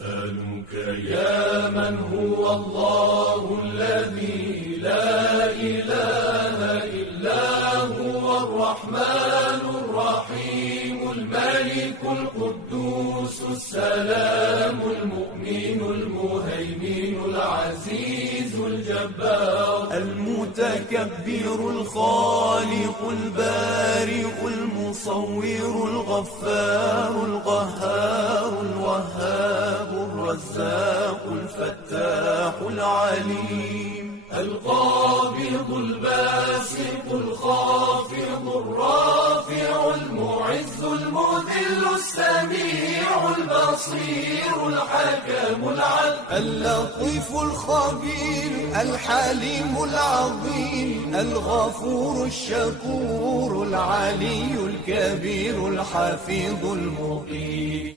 نسألك يا من هو الله الذي لا إله إلا هو الرحمن الرحيم الملك القدوس السلام المؤمن المهيمن العزيز الجبار المتكبر الخالق البارئ المصور الغفار القهار الوهاب الرزاق الفتاح العليم القابض الباسط الخافض الرافع المعز المذل السميع البصير الحكم العدل اللطيف الخبير الحليم العظيم الغفور الشكور العلي الكبير الحفيظ المقيم